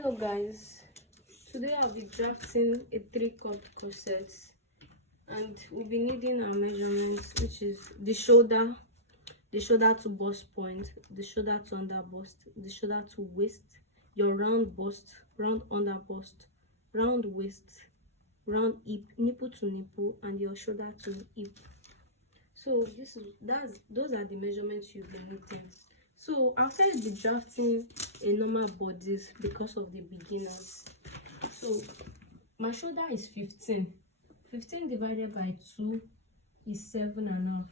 Hello guys, today I'll be drafting a 3-cut corset and we'll be needing our measurements, which is the shoulder to bust point, the shoulder to under bust, the shoulder to waist, your round bust, round under bust, round waist, round hip, nipple to nipple, and your shoulder to hip. So those are the measurements you'll be needing. So I'll first be drafting a normal bodice because of the beginners. So my shoulder is 15 divided by 2 is 7.5.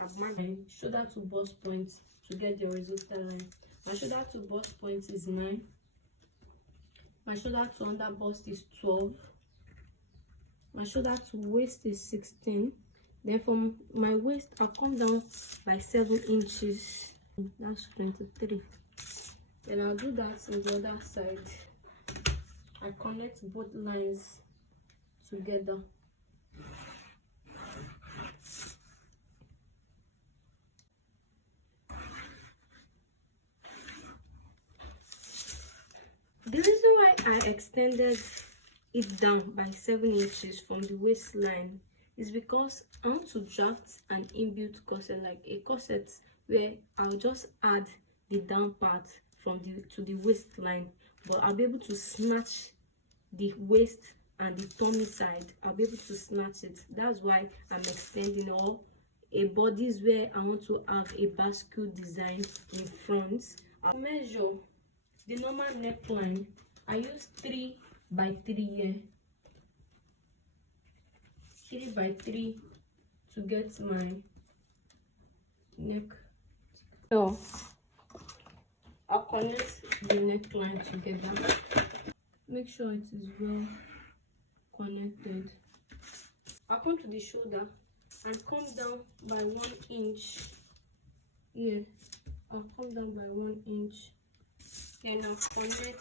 I've marked my shoulder to bust point to get the horizontal line. My shoulder to bust point is 9. My shoulder to under bust is 12. My shoulder to waist is 16. Then from my waist I'll come down by 7 inches. That's 23. Then I'll do that on the other side. I connect both lines together. The reason why I extended it down by 7 inches from the waistline is because I want to draft an inbuilt corset, like a corset where I'll just add the down part from to the waistline, but I'll be able to snatch the waist and the tummy side. I'll be able to snatch it. That's why I'm extending. Or a bodice where I want to have a bascule design in front. I'll measure the normal neckline. I use 3 by 3 here. 3 by 3 to get my neck. So I'll connect the neckline together. Make sure it is well connected. I'll come to the shoulder and come down by 1 inch. Here, I'll come down by 1 inch. Then I'll connect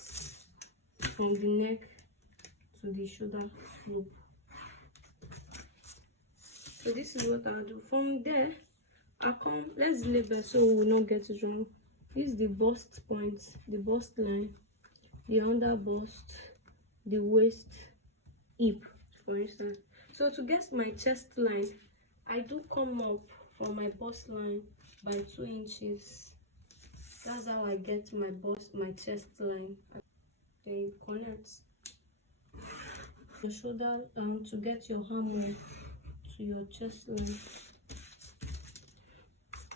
from the neck to the shoulder slope. So this is what I'll do. From there, I'll come, let's label so we will not get it wrong. This is the bust point, the bust line, the under bust, the waist, hip, for instance. So to get my chest line, I do come up from my bust line by 2 inches. That's how I get my chest line. Then you connect your shoulder to get your arm to your chest line.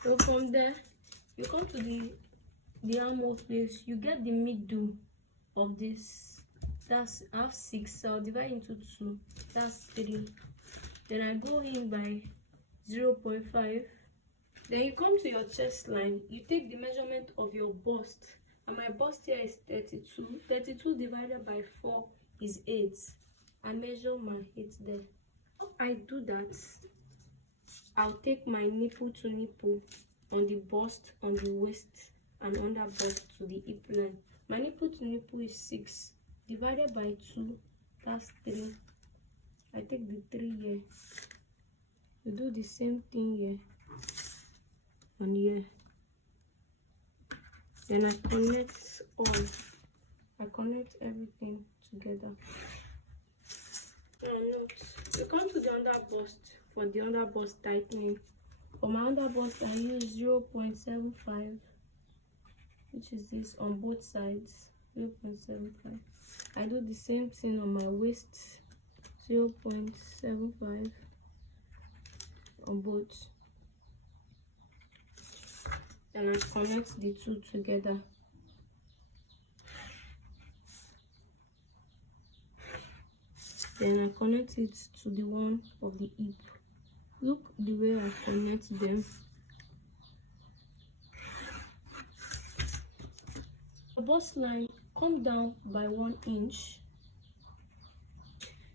So from there, you come to the armhole place. You get the middle of this. That's half 6. So I'll divide into 2. That's 3. Then I go in by 0.5. Then you come to your chest line. You take the measurement of your bust. And my bust here is 32. 32 divided by 4 is 8. I measure my 8 there. How I do that, I'll take my nipple to nipple on the bust, on the waist, and under bust to the hip line. My nipple to nipple is 6 divided by 2. That's 3. I take the 3 here. You do the same thing here and here. Then I connect all. I connect everything together. Now note, you come to the under bust for the under bust tightening. For my under bust, I use 0.75, which is this on both sides. 0.75. I do the same thing on my waist. 0.75 on both. And I connect the two together. Then I connect it to the one of the hip. Look the way I connect them. The bust line come down by 1 inch.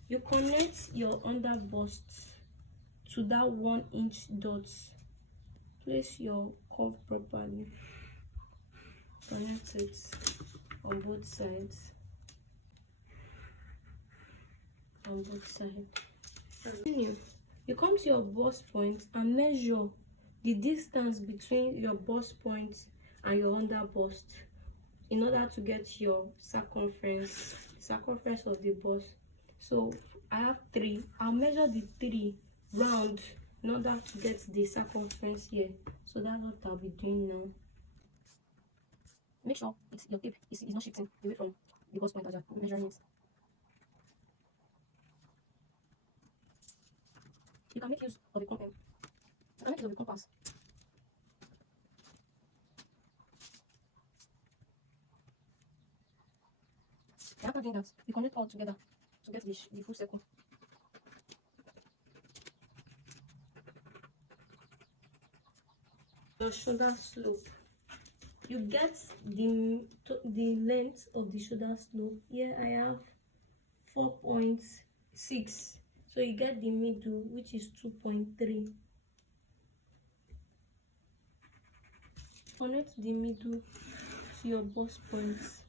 You connect your under bust to that 1 inch dot. Place your curve properly. Connect it on both sides. On both sides. Continue. You come to your bust point and measure the distance between your bust point and your under bust. in order to get your circumference of the bust. So I have 3. I'll measure the 3 round in order to get the circumference here. So that's what I'll be doing now. Make sure your tape is not shifting away from the bust point as you're measuring it. You can make use of a compass. You can make use of a compass. After doing that, we connect all together to get the full circle. The shoulder slope. You get the length of the shoulder slope. Here I have 4.6. So you get the middle, which is 2.3. Connect the middle to your bust points.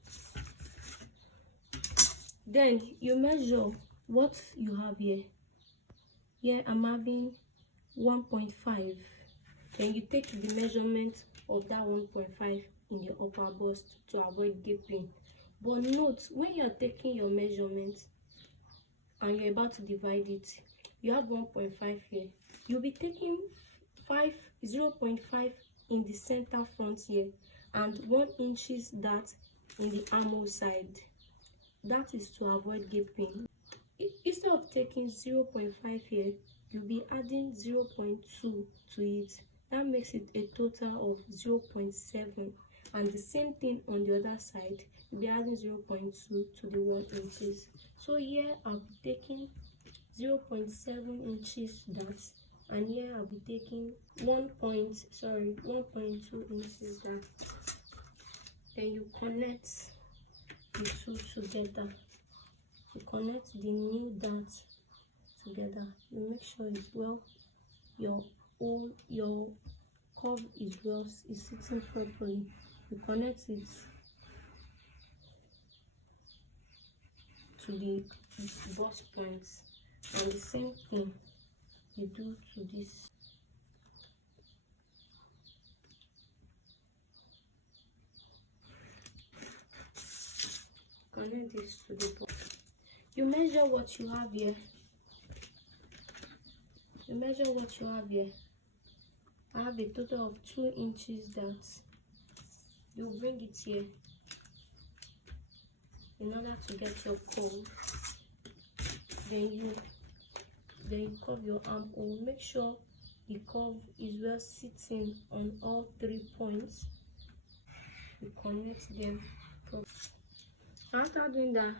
Then you measure what you have here. Here I'm having 1.5. Then you take the measurement of that 1.5 in your upper bust to avoid gaping. But note, when you're taking your measurement and you're about to divide it, you have 1.5 here. You'll be taking 0.5 in the center front here and 1 inches that in the armhole side. That is to avoid gaping. Instead of taking 0.5 here, you'll be adding 0.2 to it. That makes it a total of 0.7. And the same thing on the other side, you'll be adding 0.2 to the 1 inches. So here I'll be taking 0.7 inches that, and here I'll be taking 1.2 inches that. Then you connect the two together. You connect the new dart together. You make sure it's well, your curve is sitting properly. You connect it to the bust points, and the same thing you do to this. Connect this to the bust. You measure what you have here. I have a total of 2 inches that you bring it here in order to get your curve. Then you curve your armhole. Make sure the curve is well sitting on all 3 points. You connect them properly. After doing that,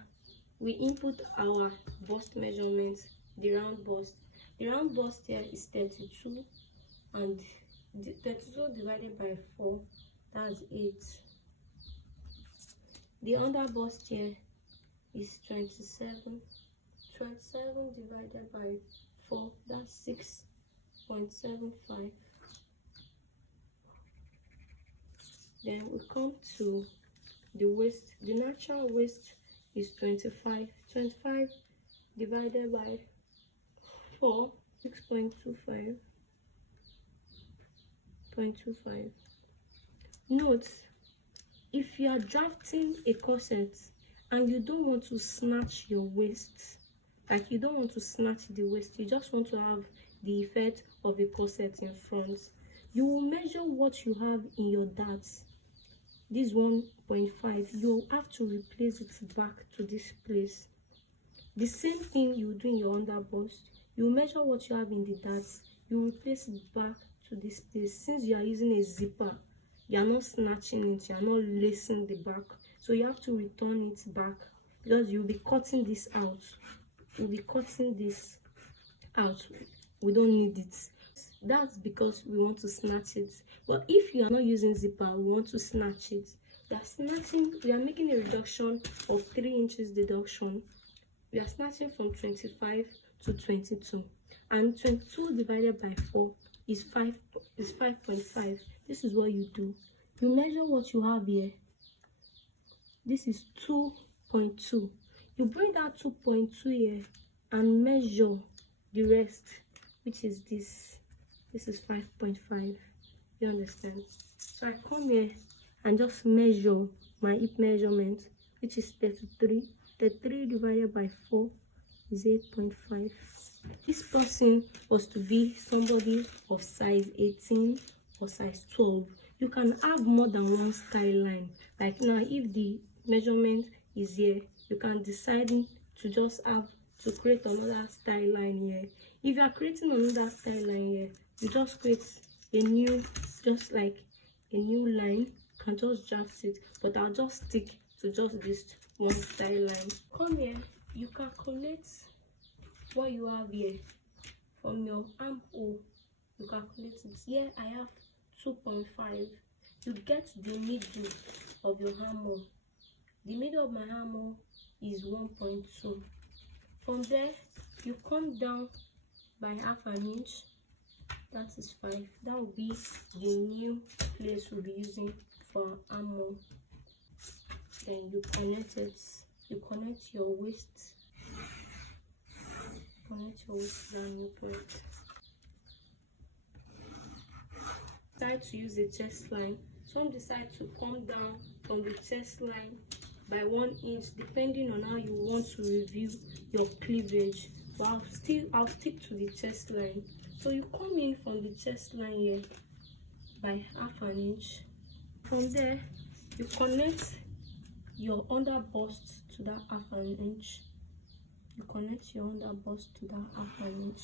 we input our bust measurements, the round bust. The round bust here is 32, and 32 divided by 4, that's 8. The under bust here is 27. 27 divided by 4, that's 6.75. Then we come to the waist. The natural waist is 25. 25 divided by 4, 6.25. Note, if you are drafting a corset and you don't want to snatch your waist, like you don't want to snatch the waist, you just want to have the effect of a corset in front, you will measure what you have in your darts. This 1.5, you have to replace it back to this place. The same thing you do in your under bust. You measure what you have in the darts, you replace it back to this place. Since you are using a zipper, you are not snatching it, you are not lacing the back, so you have to return it back, because you'll be cutting this out. We don't need it. That's because we want to snatch it. But if you are not using zipper, we want to snatch it. We are making a reduction of 3 inches deduction. We are snatching from 25 to 22, and 22 divided by 4 is 5.5. This is what you do. You measure what you have here. This is 2.2. You bring that 2.2 here and measure the rest, which is this. This is 5.5. You understand? So I come here and just measure my hip measurement, which is 33. 33 divided by 4 is 8.5. This person was to be somebody of size 18 or size 12. You can have more than one style line. Like now, if the measurement is here, you can decide to just have to create another style line here. If you are creating another style line here, you just create a new, just like a new line. You can just draft it, but I'll just stick to just this one style line. Come here, you calculate what you have here from your armhole. You calculate it. Here I have 2.5. You get the middle of your armhole. The middle of my armhole is 1.2. From there, you come down by half an inch. That is 5. That will be the new place we'll be using for armhole. Then you connect it. You connect your waist. Connect your waist down your point. Decide to use the chest line. Some decide to come down from the chest line by 1 inch, depending on how you want to review your cleavage. But I'll stick to the chest line. So you come in from the chest line here by half an inch. From there, you connect your under bust to that half an inch. You connect your under bust to that half an inch.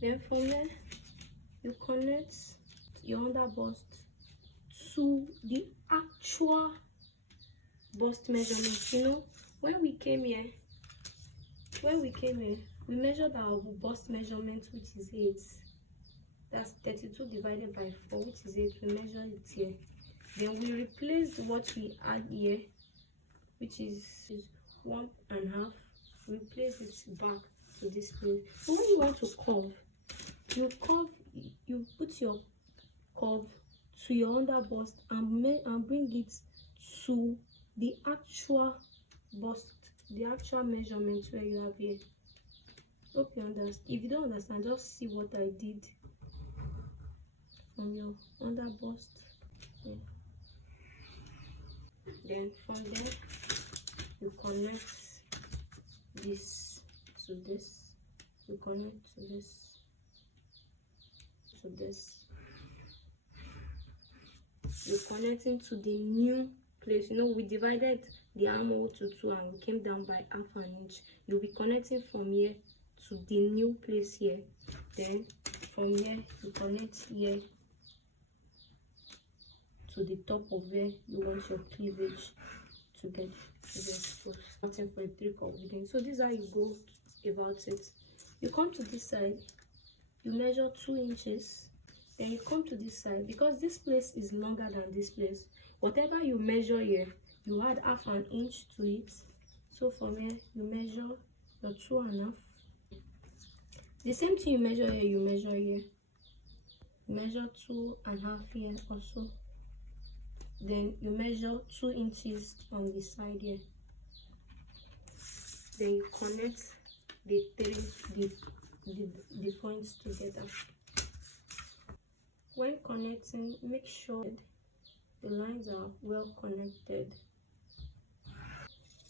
Then from there, you connect your under bust to the actual bust measurement. You know, when we came here, we measured our bust measurement, which is 8. That's 32 divided by 4, which is 8. We measure it here. Then we replaced what we had here, which is 1.5. We place it back to this place. So when you want to curve, you put your curve to your under bust and bring it to the actual bust, the actual measurement where you have here. Hope you understand. If you don't understand, just see what I did from your under bust. Yeah. Then from there, you connect this to this. You connect to this to this. You're connecting to the new place. You know, we divided the armhole to 2 and we came down by half an inch. You'll be connecting from here to the new place here. Then from here, you connect here to the top of where you want your cleavage to get exposed. Starting for a 3-cut wedding. So this is how you go about it. You come to this side, you measure 2 inches. Then you come to this side, because this place is longer than this place. Whatever you measure here, you add half an inch to it. So from here, you measure your 2.5. The same thing you measure here, you measure here. You measure 2.5 here also. Then you measure 2 inches on the side here. Then you connect the points together. When connecting, make sure the lines are well connected.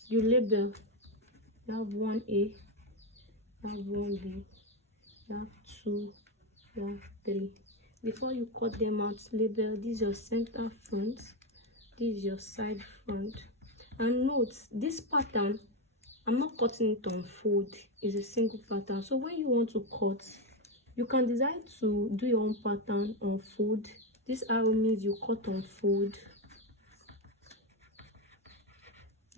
You label. You have 1A, you have 1B, you have 2, you have 3. Before you cut them out, label. This is your center front, this is your side front. And note, this pattern, I'm not cutting it on fold. It's a single pattern. So when you want to cut, you can decide to do your own pattern on fold. This arrow means you cut on fold.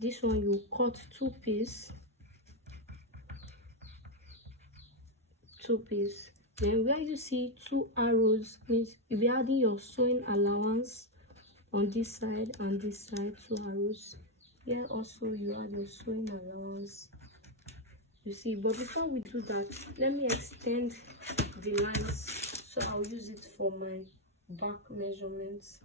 This one you cut 2 pieces. 2 pieces. Then where you see 2 arrows means you'll be adding your sewing allowance on this side and this side, 2 arrows. Here also you add your sewing allowance. You see, but before we do that, let me extend the lines so I'll use it for my back measurements.